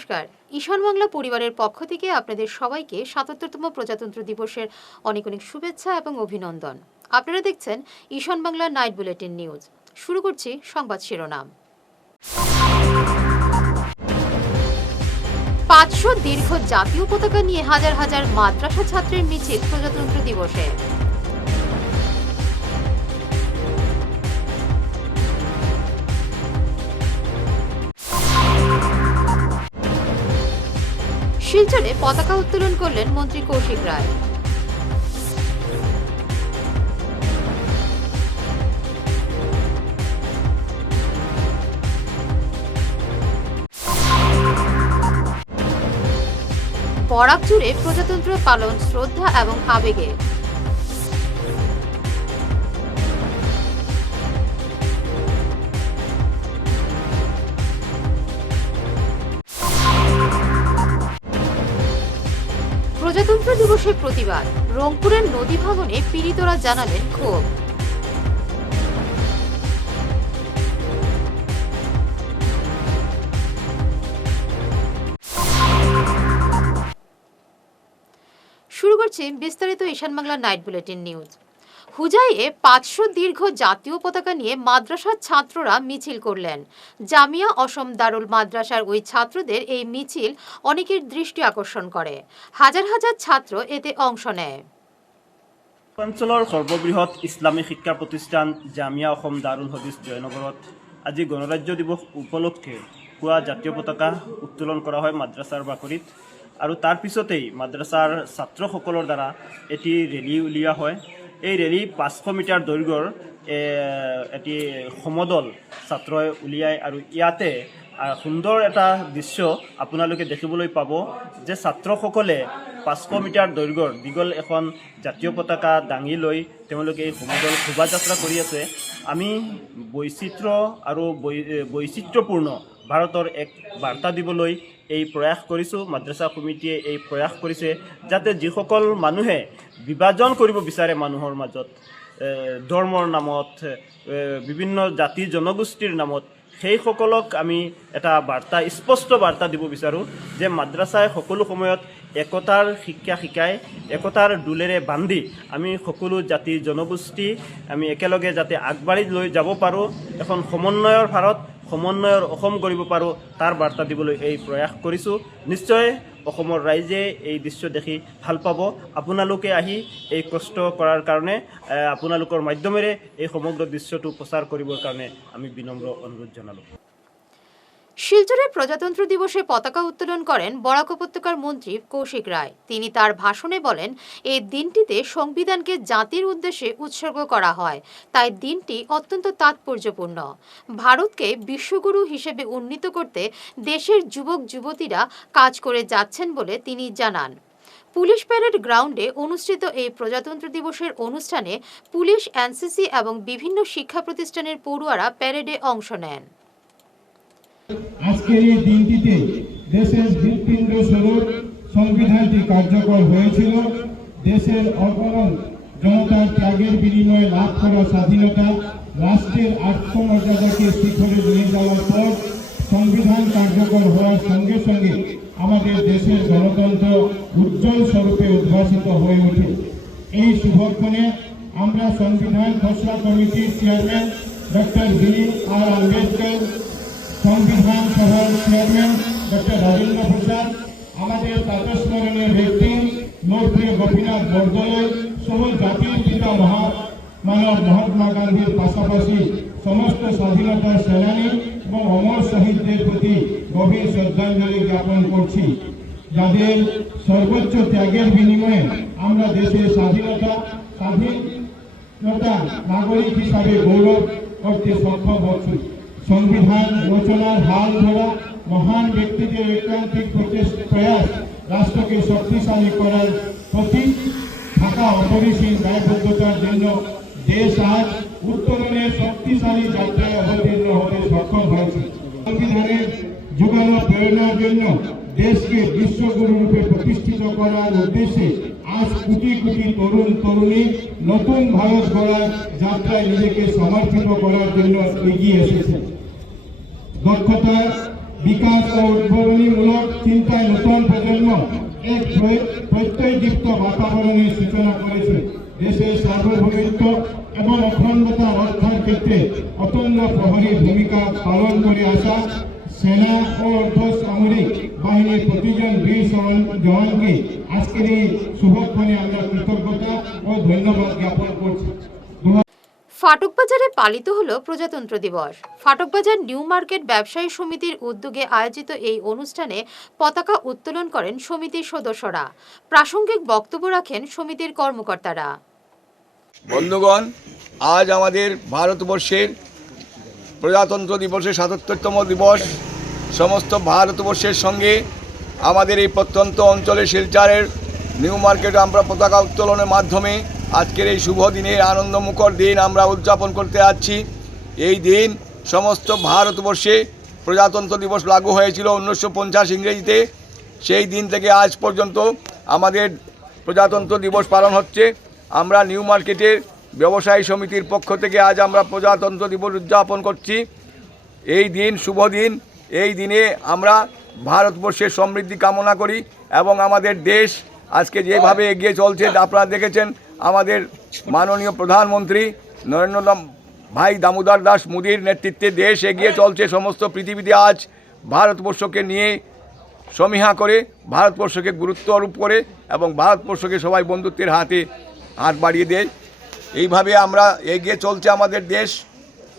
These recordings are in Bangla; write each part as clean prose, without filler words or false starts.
নমস্কার। ঈশান বাংলা পরিবারের পক্ষ থেকে আপনাদের সবাইকে ৭৭তম প্রজাতন্ত্র দিবসের অনেক অনেক শুভেচ্ছা এবং অভিনন্দন। আপনারা দেখছেন ঈশান বাংলা নাইট বুলেটিন নিউজ। শুরু করছি সংবাদ শিরোনাম। ৫০০ দীর্ঘ জাতীয় পতাকা নিয়ে হাজার হাজার মাদ্রাসা ছাত্রের মিছিল প্রজাতন্ত্র দিবসে। শিলচরে পতাকা উত্তোলন করলেন মন্ত্রী কৌশিক রায়। বরাক জুড়ে প্রজাতন্ত্র পালন শ্রদ্ধা এবং আবেগে। প্রজাতন্ত্র দিবসের প্রতিবাদ, রংপুরের নদী ভাঙনে পীড়িতরা জানালেন ক্ষোভ। শুরু করছি বিস্তারিত ঈশান বাংলা নাইট বুলেটিন নিউজ। হুজাইয়ে ৫০০ দীর্ঘ জাতীয় পতাকা নিয়ে মাদ্রাসার ছাত্ররা মিছিল করলেন। জামিয়া অসম দারুল মাদ্রাসার ওই ছাত্রদের এই মিছিল অনেকের দৃষ্টি আকর্ষণ করে। হাজার হাজার ছাত্র এতে অংশ নেয়। অঞ্চলৰ সৰ্ববৃহৎ ইছলামী শিক্ষা প্ৰতিষ্ঠান জামিয়া অসম দাৰুল হদিছ জয়নগৰত আজি গণৰাজ্য দিৱস উপলক্ষে পুৱা জাতীয় পতাকা উত্তোলন কৰা হয় মাদ্ৰাছাৰ বাকৰিত, আৰু তাৰ পিছতেই মাদ্ৰাছাৰ ছাত্ৰসকলৰ দ্বাৰা এটি ৰেলী উলিওৱা হয়। এই ৰেলী ৫০০ মিটাৰ দৈৰ্ঘ্যৰ এটি সমদল ছাত্ৰই উলিয়ায়, আৰু ইয়াতে সুন্দৰ এটা দৃশ্য আপোনালোকে দেখিবলৈ পাব যে ছাত্ৰসকলে ৫০০ মিটাৰ দৈৰ্ঘ্যৰ দীঘল এখন জাতীয় পতাকা দাঙি লৈ তেওঁলোকে এই সমদল শোভাযাত্ৰা কৰি আছে। আমি বৈচিত্ৰ্য আৰু বৈচিত্ৰ্যপূৰ্ণ ভাৰতৰ এক বাৰ্তা দিবলৈ এই প্ৰয়াস কৰিছোঁ। মাদ্ৰাছা সমিতিয়ে এই প্ৰয়াস কৰিছে যাতে যিসকল মানুহে বিভাজন কৰিব বিচাৰে মানুহৰ মাজত, ধৰ্মৰ নামত, বিভিন্ন জাতি জনগোষ্ঠীৰ নামত, সেইসকলক আমি এটা বাৰ্তা, স্পষ্ট বাৰ্তা দিব বিচাৰোঁ যে মাদ্ৰাছাই সকলো সময়ত একতাৰ শিক্ষা শিকায়। একতাৰ দোলেৰে বান্ধি আমি সকলো জাতি জনগোষ্ঠী আমি একেলগে যাতে আগবাঢ়ি লৈ যাব পাৰোঁ, এখন সমন্বয়ৰ ভাৰত, সমন্বয়ৰ অসম কৰিব পাৰোঁ, তাৰ বাৰ্তা দিবলৈ এই প্ৰয়াস কৰিছোঁ। নিশ্চয় অসমৰ ৰাইজে এই দৃশ্য দেখি ভাল পাব। আপোনালোকে আহি এই কষ্ট কৰাৰ কাৰণে, আপোনালোকৰ মাধ্যমেৰে এই সমগ্ৰ দৃশ্যটো প্ৰচাৰ কৰিবৰ কাৰণে আমি বিনম্ৰ অনুৰোধ জনালোঁ। শিলচরে প্রজাতন্ত্র দিবসে পতাকা উত্তোলন করেন বরাক উপত্যকার মন্ত্রী কৌশিক রায়। তিনি তার ভাষণে বলেন, এই দিনটিতে সংবিধানকে জাতির উদ্দেশ্যে উৎসর্গ করা হয়, তাই দিনটি অত্যন্ত তাৎপর্যপূর্ণ। ভারতকে বিশ্বগুরু হিসেবে উন্নীত করতে দেশের যুবক যুবতীরা কাজ করে যাচ্ছেন বলে তিনি জানান। পুলিশ প্যারেড গ্রাউন্ডে অনুষ্ঠিত এই প্রজাতন্ত্র দিবসের অনুষ্ঠানে পুলিশ, এনসিসি এবং বিভিন্ন শিক্ষা প্রতিষ্ঠানের পড়ুয়ারা প্যারেডে অংশ নেন। আজকের এই দিনটিতে দেশের হৃৎপিণ্ড স্বরূপ সংবিধানটি কার্যকর হয়েছিল। দেশের অগণন জনতার ত্যাগের বিনিময়ে লাভ করা স্বাধীনতা রাষ্ট্রের আত্মমর্যাদাকে শিখরে নিয়ে যাওয়ার পর সংবিধান কার্যকর হওয়ার সঙ্গে সঙ্গে আমাদের দেশের গণতন্ত্র উজ্জ্বল স্বরূপে উদ্ভাসিত হয়ে ওঠে। এই শুভক্ষণে আমরা সংবিধান খসড়া কমিটির চেয়ারম্যান ডক্টর বি.আর. আম্বেদকর, সংবিধান সভার চেয়ারম্যান ডক্টর রাজেন্দ্র প্রসাদ, আমাদের প্রাতঃস্মরণীয় ব্যক্তি লোকপ্রিয় গোপীনাথ বরদলৈ সহ জাতির পিতা মানব মহাত্মা গান্ধীর পাশাপাশি সমস্ত স্বাধীনতার সেনানী এবং অমর শহীদদের প্রতি গভীর শ্রদ্ধাঞ্জলি জ্ঞাপন করছি, যাদের সর্বোচ্চ ত্যাগের বিনিময়ে আমরা দেশের স্বাধীনতা নাগরিক হিসাবে গৌরব করতে সক্ষম হচ্ছি। সংবিধান রচনার হাল ধরা মহান ব্যক্তিদের ঐকান্তিক প্রয়াস রাষ্ট্রকে শক্তিশালী করার প্রতি থাকা অপরিসীম দায়বদ্ধতার জন্য দেশ আজ উত্তরণের শক্তিশালী যাত্রায় অবতীর্ণ হতে সক্ষম হয়েছে। সংবিধানের যুগানো প্রেরণার জন্য দেশকে বিশ্বগুরু রূপে প্রতিষ্ঠিত করার উদ্দেশ্যে আজ কোটি কোটি তরুণ তরুণী নতুন ভারত গড়ার যাত্রায় নিজেকে সমর্পিত করার জন্য এগিয়ে এসেছে। দক্ষতা বিকাশ ও উদ্ভাবনীমূলক চিন্তায় নতুন প্রজন্ম এক প্রত্যয়দীপ্ত বাতাবরণের সূচনা করেছে। দেশের সার্বভৌমত্ব এবং অখণ্ডতা রক্ষার ক্ষেত্রে অতন্দ্র প্রহরী ভূমিকা পালন করে আসা সেনা ও অর্ধসামরিক বাহিনীর প্রতিজন বীর জওয়ানকে আজকের এই শুভক্ষণে আমরা কৃতজ্ঞতা ও ধন্যবাদ জ্ঞাপন করছি। ফাটকবাজারে পালিত হলো প্রজাতন্ত্র দিবস। ফাটকবাজার নিউ মার্কেট ব্যবসায়ী সমিতির উদ্যোগে আয়োজিত এই অনুষ্ঠানে পতাকা উত্তোলন করেন সমিতির সদস্যরা। প্রাসঙ্গিক বক্তব্য রাখেন সমিতির কর্মকর্তারা। বন্ধুগণ, আজ আমাদের ভারতবর্ষের প্রজাতন্ত্র দিবসের ৭৭তম দিবস। সমস্ত ভারতবর্ষের সঙ্গে আমাদের এই প্রত্যন্ত অঞ্চলের শিলচরের নিউ মার্কেটে আমরা পতাকা উত্তোলনের মাধ্যমে আজকের এই শুভ দিনে আনন্দমুখর দিন আমরা উদযাপন করতে যাচ্ছি। এই দিন সমস্ত ভারতবর্ষে প্রজাতন্ত্র দিবস লাগু হয়েছিল 1950 ইংরেজিতে। সেই দিন থেকে আজ পর্যন্ত আমাদের প্রজাতন্ত্র দিবস পালন হচ্ছে। আমরা নিউ মার্কেটের ব্যবসায়ী সমিতির পক্ষ থেকে আজ আমরা প্রজাতন্ত্র দিবস উদযাপন করছি। এই দিন শুভ দিন। এই দিনে আমরা ভারতবর্ষের সমৃদ্ধি কামনা করি এবং আমাদের দেশ আজকে যেভাবে এগিয়ে চলছে আপনারা দেখেছেন। আমাদের মাননীয় প্রধানমন্ত্রী নরেন্দ্র ভাই দামোদর দাস মোদীর নেতৃত্বে দেশ এগিয়ে চলছে। সমস্ত পৃথিবীতে আজ ভারতবর্ষকে নিয়ে সমীহা করে, ভারতবর্ষকে গুরুত্ব আরোপ করে এবং ভারতবর্ষকে সবাই বন্ধুত্বের হাত বাড়িয়ে দেয়। এইভাবে আমরা এগিয়ে চলছে আমাদের দেশ।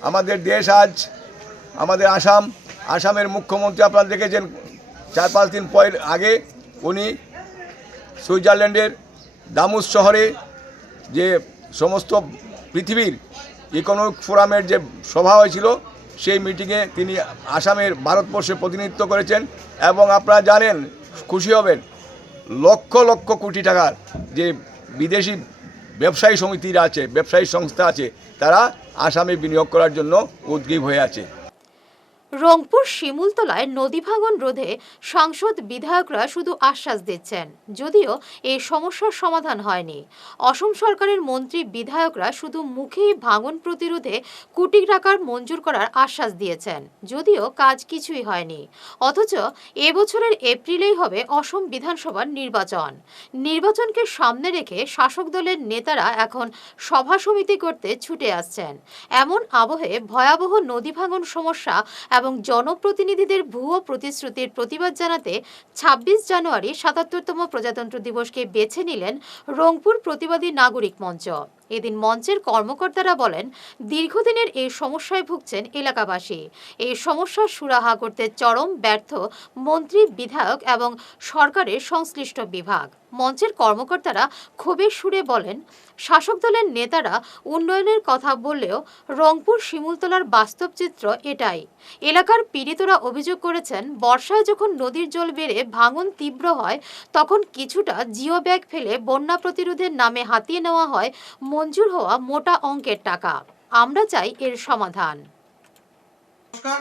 আমাদের দেশ আজ আমাদের আসামের মুখ্যমন্ত্রী আপনারা দেখেছেন 4-5 দিন আগে উনি সুইজারল্যান্ডের দামুস শহরে যে সমস্ত পৃথিবীর ইকোনমিক ফোরামের যে সভা হয়েছিল সেই মিটিংয়ে তিনি আসামের ভারতবর্ষে প্রতিনিধিত্ব করেছেন এবং আপনারা জানেন, খুশি হবেন, লক্ষ লক্ষ কোটি টাকার যে বিদেশি ব্যবসায়ী সমিতিরা আছে, ব্যবসায়ী সংস্থা আছে, তারা আসামে বিনিয়োগ করার জন্য উদ্গ্রীব হয়ে আছে। রংপুর শিমুলতলায় নদী ভাঙন রোধে সাংসদ বিধায়করা শুধু আশ্বাস দিচ্ছেন, যদিও এই সমস্যার সমাধান হয়নি। অসম সরকারের মন্ত্রী বিধায়করা শুধু মুখেই ভাঙন প্রতিরোধে কোটি টাকার মঞ্জুর করার আশ্বাস দিয়েছেন, যদিও কাজ কিছুই হয়নি। অথচ এবছরের এপ্রিলেই হবে অসম বিধানসভার নির্বাচন। নির্বাচনকে সামনে রেখে শাসক দলের নেতারা এখন সভা সমিতি করতে ছুটে আসছেন। এমন আবহে ভয়াবহ নদী ভাঙন সমস্যা এবং জনপ্রতিনিধিদের ভুয়ো প্রতিশ্রুতির প্রতিবাদ জানাতে ২৬ জানুয়ারি ৭৭তম প্রজাতন্ত্র দিবসকে বেছে নিলেন রংপুর প্রতিবাদী নাগরিক মঞ্চ। এদিন মঞ্চের কর্মকর্তারা বলেন, দীর্ঘদিনের এই সমস্যায় ভুগছেন এলাকাবাসী। এই সমস্যার সুরাহা করতে চরম ব্যর্থ মন্ত্রী, বিধায়ক এবং সরকারের সংশ্লিষ্ট বিভাগ। মঞ্চের কর্মকর্তারা ক্ষোভের সুরে বলেন, শাসক দলের নেতারা উন্নয়নের কথা বললেও রংপুর শিমুলতলার বাস্তব চিত্র এটাই। এলাকার পীড়িতরা অভিযোগ করেছেন, বর্ষায় যখন নদীর জল বেড়ে ভাঙন তীব্র হয় তখন কিছুটা জিও ব্যাগ ফেলে বন্যা প্রতিরোধের নামে হাতিয়ে নেওয়া হয় মঞ্জুর হওয়া মোটা অঙ্কের টাকা। আমরা চাই এর সমাধান। নমস্কার,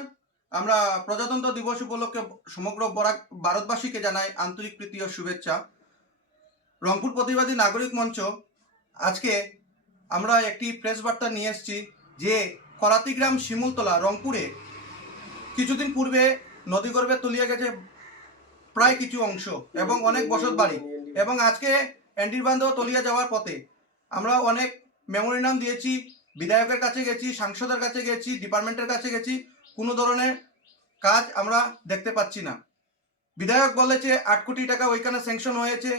আমরা প্রজাতন্ত্র দিবস উপলক্ষে সমগ্র ভারতবাসীকে জানাই আন্তরিক প্রীতি ও শুভেচ্ছা। রংপুর প্রতিবাদী নাগরিক মঞ্চ আজকে আমরা একটি প্রেস বার্তা নিয়ে এসেছি যে করাতিগ্রাম শিমুলতলা রংপুরে কিছুদিন পূর্বে নদীগর্ভে তলিয়ে গেছে প্রায় কিছু অংশ এবং অনেক বসত বাড়ি, এবং আজকে এন্ডির বান্ধব তলিয়ে যাওয়ার পথে আমরা অনেক মেমোরিনাম দিয়েছি, বিধায়কের কাছে গেছি, সাংসদের কাছে গেছি, ডিপার্টমেন্টের কাছে গেছি, কোনো ধরনের কাজ আমরা দেখতে পাচ্ছি না। বিধায়ক বলেছে 8 কোটি টাকা ওইখানে স্যাংশন হয়েছে,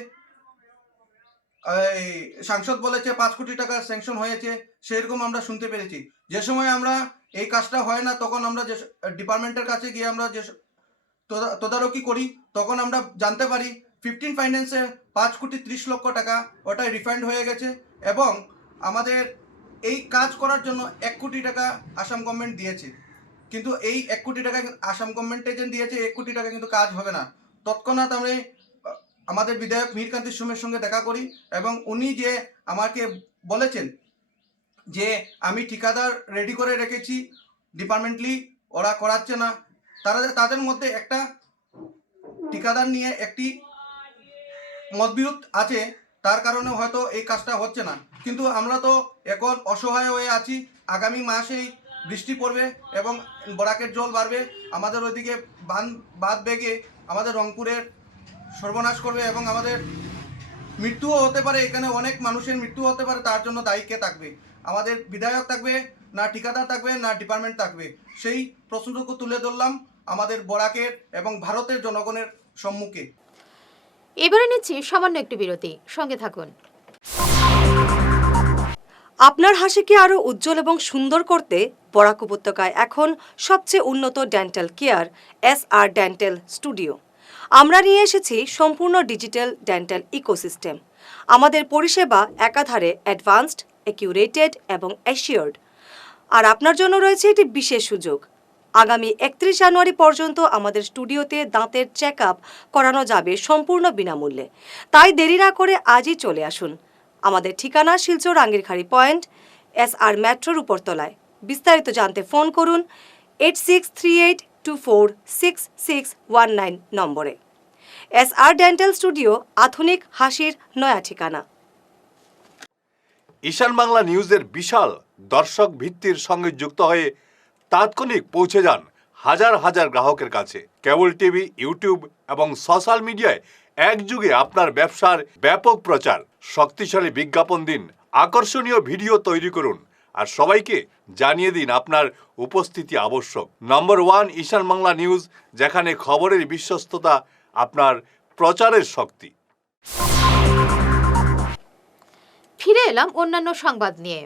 সাংসদ বলেছে 5 কোটি টাকা স্যাংশন হয়েছে, সেরকম আমরা শুনতে পেরেছি। যে সময় আমরা এই কাজটা হয় না তখন আমরা যে ডিপার্টমেন্টের কাছে গিয়ে আমরা যে তদারকি করি তখন আমরা জানতে পারি 15 ফাইন্যান্সে 5 কোটি 30 লক্ষ টাকা ওটাই রিফান্ড হয়ে গেছে, এবং আমাদের এই কাজ করার জন্য 1 কোটি টাকা আসাম গভর্নমেন্ট দিয়েছে। কিন্তু এই 1 কোটি টাকা আসাম গভর্নমেন্টে যে দিয়েছে 1 কোটি টাকা কিন্তু কাজ হবে না। তৎক্ষণাৎ আমরা আমাদের বিধায়ক মীরকান্তি সুমের সঙ্গে দেখা করি এবং উনি যে আমাকে বলেছেন যে আমি ঠিকাদার রেডি করে রেখেছি, ডিপার্টমেন্টলি ওরা করাচ্ছে না, তাদের মধ্যে একটা ঠিকাদার নিয়ে একটি মতবিরোধ আছে, তার কারণে হয়তো এই কাজটা হচ্ছে না। কিন্তু আমরা তো এখন অসহায় হয়ে আছি। আগামী মাসেই বৃষ্টি পড়বে এবং বরাকের জল বাড়বে, আমাদের ওইদিকে বাঁধ বেগে আমাদের রংপুরের সর্বনাশ করবে এবং আমাদের মৃত্যুও হতে পারে। এখানে অনেক মানুষের মৃত্যু হতে পারে, তার জন্য দায়ী কে থাকবে? আমাদের বিধায়ক থাকবে না ঠিকাদার থাকবে না ডিপার্টমেন্ট থাকবে? সেই প্রশ্নটুকু তুলে ধরলাম আমাদের বরাকের এবং ভারতের জনগণের সম্মুখে। এবারে নিচ্ছি সামান্য একটু বিরতি, সঙ্গে থাকুন। আপনার হাসিকে আরও উজ্জ্বল এবং সুন্দর করতে বরাক উপত্যকায় এখন সবচেয়ে উন্নত dental care SR dental studio. আমরা নিয়ে এসেছি সম্পূর্ণ ডিজিটাল ডেন্টাল ইকোসিস্টেম। আমাদের পরিষেবা একাধারে অ্যাডভান্সড, অ্যাকিউরেটেড এবং অ্যাসিওর্ড। আর আপনার জন্য রয়েছে একটি বিশেষ সুযোগ। আগামী 31 জানুয়ারি পর্যন্ত আমাদের স্টুডিওতে দাঁতের চেক আপ করানো যাবে সম্পূর্ণ বিনামূল্যে। তাই দেরি না করে আজই চলে আসুন। আমাদের ঠিকানা শিলচর আঙ্গিরখাড়ি পয়েন্ট, SR মেট্রোর উপরতলায়। বিস্তারিত জানতে ফোন করুন 8638246619 নম্বরে। SR ডেন্টাল স্টুডিও আধুনিক হাসির নয়া ঠিকানা। ঈশান বাংলা নিউজের বিশাল দর্শক ভিত্তির সঙ্গে যুক্ত হয়ে তাৎক্ষণিক পৌঁছে যান হাজার হাজার গ্রাহকের কাছে। কেবল টিভি, ইউটিউব এবং সোশ্যাল মিডিয়ায় একযুগে আপনার ব্যবসার ব্যাপক প্রচার। শক্তিশালী বিজ্ঞাপন দিন, আকর্ষণীয় ভিডিও তৈরি করুন আর সবাইকে জানিয়ে দিন আপনার উপস্থিতি আবশ্যক। নম্বর 1 ঈশান বাংলা নিউজ, যেখানে খবরের বিশ্বস্ততা আপনার প্রচারের শক্তি। ফিরে এলাম অন্যান্য সংবাদ নিয়ে।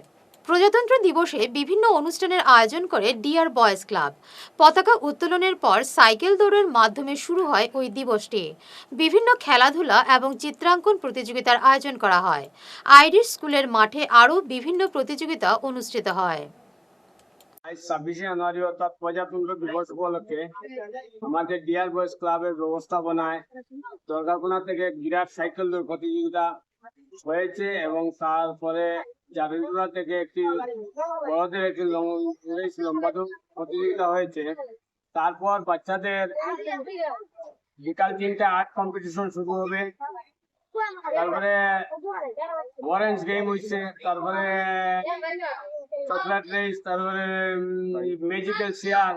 প্রজাতন্ত্র দিবসে বিভিন্ন অনুষ্ঠানের আয়োজন করে ডিয়ার বয়েজ ক্লাব। পতাকা উত্তোলনের পর সাইকেল দৌড়ের মাধ্যমে শুরু হয় ওই দিবসটি। বিভিন্ন খেলাধুলা এবং চিত্রাঙ্কন প্রতিযোগিতার আয়োজন করা হয়। আইরিশ স্কুলের মাঠে আরও বিভিন্ন প্রতিযোগিতা অনুষ্ঠিত হয়। 26 জানুয়ারি অর্থাৎ প্রজাতন্ত্র দিবস উপলক্ষে আমাদের ডিয়ার বয়েজ ক্লাবের ব্যবস্থাপনায় দুর্গাপুনা থেকে বিরাট সাইকেল দৌড় প্রতিযোগিতা হয়েছে এবং তারপরে জাবিরপুরা থেকে একটি বড়দের একটি লম্বা দৌড় প্রতিযোগিতা হয়েছে। তারপর বাচ্চাদের বিকাল 3টে আর্ট কম্পিটিশন শুরু হবে। তারপরে অরেঞ্জ গেম হয়েছে, তারপরে চকলেট রেস, তারপরে ম্যাজিক্যাল চেয়ার,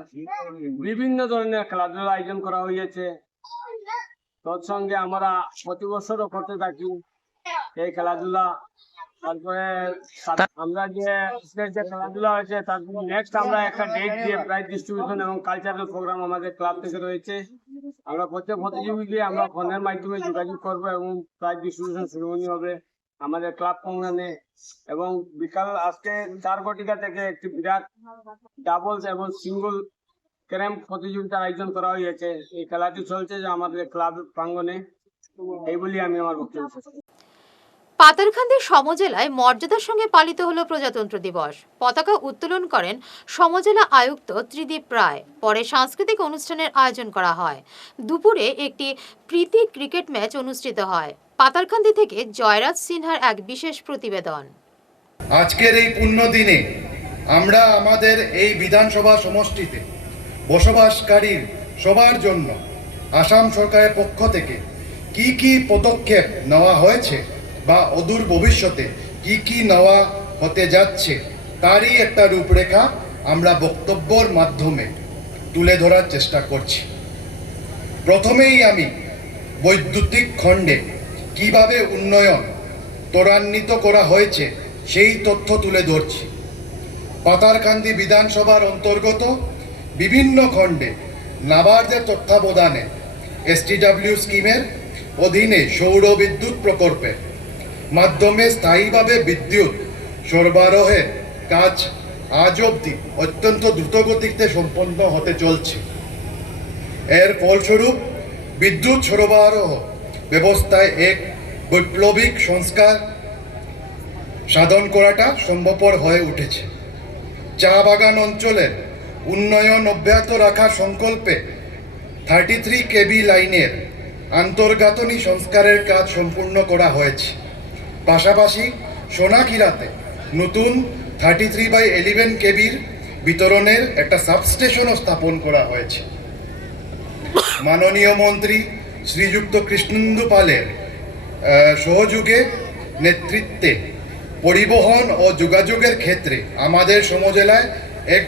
বিভিন্ন ধরনের খেলাধুলা আয়োজন করা হয়েছে। তৎসঙ্গে আমরা প্রতি বছরও করতে থাকি এই খেলাধুলা। তারপরে আমরা যে খেলাধুলা হয়েছে তার নেক্সট আমরা একটা ডেট দিয়ে প্রাইজ ডিস্ট্রিবিউশন এবং কালচারাল প্রোগ্রাম আমাদের ক্লাব থেকে রয়েছে। আমরা প্রত্যেক প্রতিযোগীকে আমরা ফোনের মাধ্যমে যোগাযোগ করবো এবং প্রাইজ ডিস্ট্রিবিউশন সেরেমনি হবে আমাদের ক্লাব প্রাঙ্গণে। এবং বিকাল আজকে 4 ঘটিকা থেকে একটি বিরাট ডাবলস এবং সিঙ্গল ক্যারাম প্রতিযোগিতার আয়োজন করা হয়েছে। এই খেলাটি চলছে যে আমাদের ক্লাব প্রাঙ্গণে। এই বলি আমি আমার বক্তব্য শেষ করছি। পাতারকান্দি সমজেলায় মর্যাদার সঙ্গে পালিত হলো প্রজাতন্ত্র দিবস। পতাকা উত্তোলন করেন সমজেলা আয়ুক্ত ত্রিদীপ রায়। পরে সাংস্কৃতিক অনুষ্ঠানের আয়োজন করা হয়। দুপুরে একটি প্রীতি ক্রিকেট ম্যাচ অনুষ্ঠিত হয়। পাতারকান্দি থেকে জয়রাজ সিনহার এক বিশেষ প্রতিবেদন। আজকের এই পুণ্য দিনে আমরা আমাদের এই বিধানসভা সমষ্টিতে বসবাসকারীর সবার জন্য আসাম সরকারের পক্ষ থেকে কি পদক্ষেপ নেওয়া হয়েছে বা অদূর ভবিষ্যতে কি নেওয়া হতে যাচ্ছে তারই একটা রূপরেখা আমরা বক্তব্যের মাধ্যমে তুলে ধরার চেষ্টা করছি। প্রথমেই আমি বৈদ্যুতিক খণ্ডে কিভাবে উন্নয়ন ত্বরান্বিত করা হয়েছে সেই তথ্য তুলে ধরছি। পাতারকান্দি বিধানসভার অন্তর্গত বিভিন্ন খণ্ডে নাবার্ডের তত্ত্বাবধানে STW স্কিমের অধীনে সৌর বিদ্যুৎ প্রকল্পের মাধ্যমে স্থায়ীভাবে বিদ্যুৎ সরবরাহের কাজ আজ অবধি অত্যন্ত দ্রুতগতিতে সম্পন্ন হতে চলছে। এর ফলস্বরূপ বিদ্যুৎ সরবরাহ ব্যবস্থায় এক বৈপ্লবিক সংস্কার সাধন করাটা সম্ভবপর হয়ে উঠেছে। চা বাগান অঞ্চলের উন্নয়ন অব্যাহত রাখার সংকল্পে 33 KB লাইনের আন্তর্গাঁথনি সংস্কারের কাজ সম্পূর্ণ করা হয়েছে। পাশাপাশি সোনাক্ষীরাতে নতুন 33/11 KBর বিতরণের একটা সাবস্টেশনও স্থাপন করা হয়েছে। মাননীয় মন্ত্রী শ্রীযুক্ত কৃষ্ণেন্দু পালের সহযোগে নেতৃত্বে পরিবহন ও যোগাযোগের ক্ষেত্রে আমাদের সমজেলায় এক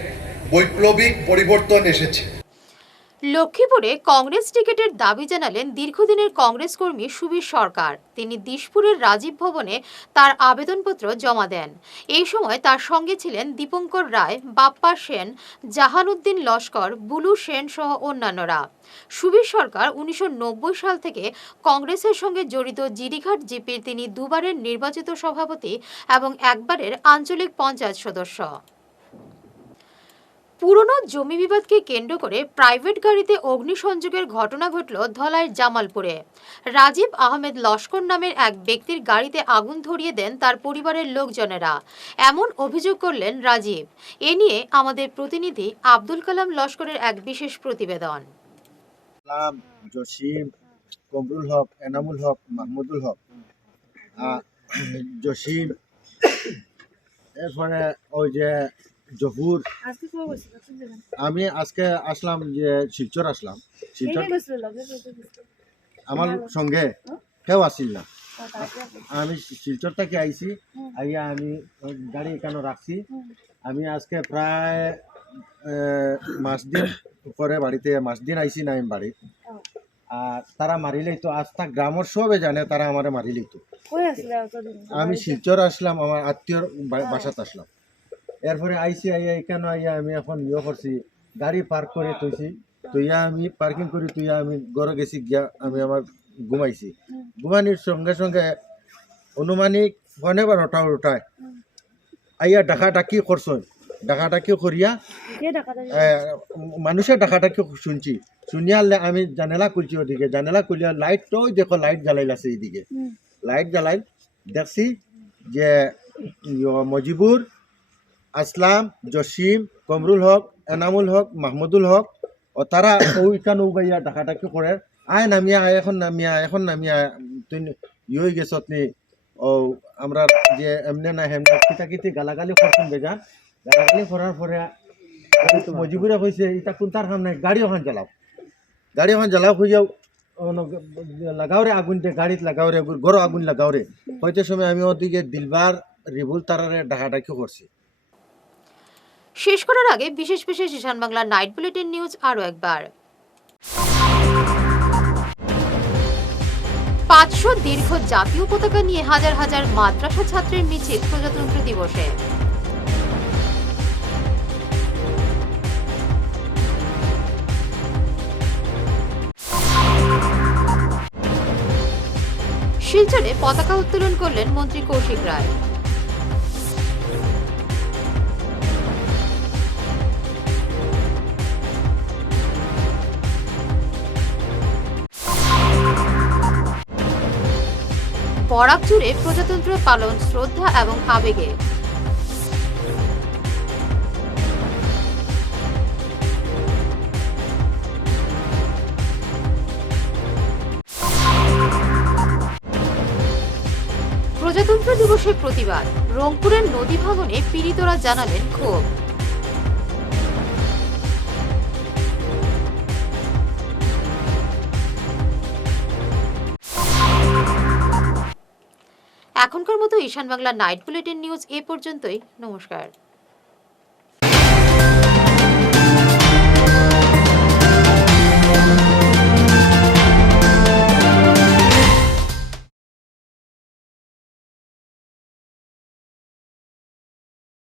বৈপ্লবিক পরিবর্তন এসেছে। লক্ষ্মীপুরে কংগ্রেস টিকিটের দাবি জানালেন দীর্ঘদিনের কংগ্রেস কর্মী সুবীর সরকার। তিনি দিশপুরের রাজীব ভবনে তার আবেদনপত্র জমা দেন। এই সময় তার সঙ্গে ছিলেন দীপঙ্কর রায়, বাপ্পা সেন, জাহানউদ্দিন লস্কর, বুলু সেন সহ অন্যান্যরা। সুবীর সরকার 1990 সাল থেকে কংগ্রেসের সঙ্গে জড়িত। জিরিঘাট জিপির তিনি দুবারের নির্বাচিত সভাপতি এবং একবারের আঞ্চলিক পঞ্চায়েত সদস্য। পুরনো জমি বিবাদকে কেন্দ্র করে প্রাইভেট গাড়িতে অগ্নিসংযোগের ঘটনা ঘটল ধলাইয়ের জামালপুরে। রাজীব আহমেদ লস্কর নামের এক ব্যক্তির গাড়িতে আগুন ধরিয়ে দেন তার পরিবারের লোকজনেরা, এমন অভিযোগ করলেন রাজীব। এ নিয়ে আমাদের প্রতিনিধি আব্দুল কালাম লস্করের এক বিশেষ প্রতিবেদন। জসিম, কমরুল হক, এনামুল হক, মাহমুদুল হক, জসিম, এরপরে ওই যে জহুর। আমি আজকে আসলাম যে শিলচর আসলাম। শিলচর আমার সঙ্গে কেউ আসিল না। আমি শিলচর থেকে আইছি, আইয়া আমি গাড়ি এখানে রাখছি। আমি আজকে প্রায় মাস দিন পরে বাড়িতে দিন আইছি না আমি বাড়ি। আর তারা মারিলেই তো আস্থা গ্রামের সবে জানে তারা আমার মারিলেই তো। আমি শিলচর আসলাম, আমার আত্মীয়র বাসাতে আসলাম। এরপরে আইসি আইয়া এখানে আইয়া আমি এখন করছি, গাড়ি পার্ক করে তুইছি। তুইয়া আমি পার্কিং করি, তুইয়া আমি ঘরে গেছি, গিয়া আমি আমার ঘুমাইছি। ঘুমানির সঙ্গে সঙ্গে অনুমানিক 12:15 আইয়া ডাকাডাকি করছেন। ডাকাডাকি করিয়া মানুষের ডাকাডাকি শুনছি। শুনিয়া আমি জানালা খুলছি, ওদিকে জানালা খুলিয়া লাইট তো দেখো লাইট জ্বালাইলাছে এইদিকে। লাইট জ্বালাই দেখছি যে মজিবুর, আসলাম, জসিম, কমরুল হক, এনামুল হক, মাহমুদুল হক ও তারা ওইখানে উগাইয়া ডাকাডাকি করে। আয় নামিয়া, আয় এখন নামিয়া, এখন নামিয়া, তুই হয়ে গেছ নি। ও আমরা যে এমনি না হেমনে কিতাকিতি গালাগালি করছেন বেজান। গালাগালি করার পরে মজিবুরে কইছে এটা কোন তার সামনে গাড়ি ওখান জ্বালাও, গাড়ি ওখান জ্বালাও খুঁজাও লাগাও রে আগুন, গাড়িত লাগাও রে, ঘর আগুন লাগাও রে। হইতে সময় আমি ওদিকে দিলবার রিবুল তারারে ডাকাডাকি করছি। শেষ করার আগে বিশেষ ঈশান বাংলা নাইট বুলেটিন নিউজ আরও একবার। 500 দীর্ঘ জাতীয় পতাকা নিয়ে হাজার হাজার মাদ্রাসা ছাত্রের মিছিল প্রজাতন্ত্র দিবসে। শিলচরে পতাকা উত্তোলন করলেন মন্ত্রী কৌশিক রায়। বরাক জুড়ে প্রজাতন্ত্র পালন শ্রদ্ধা এবং আবেগে। প্রজাতন্ত্র দিবসের প্রতিবাদ, রংপুরের নদী ভাঙনে পীড়িতরা জানালেন ক্ষোভ। এখনকার মতো ঈশান বাংলা নাইট বুলেটিন নিউজ এ পর্যন্তই। নমস্কার।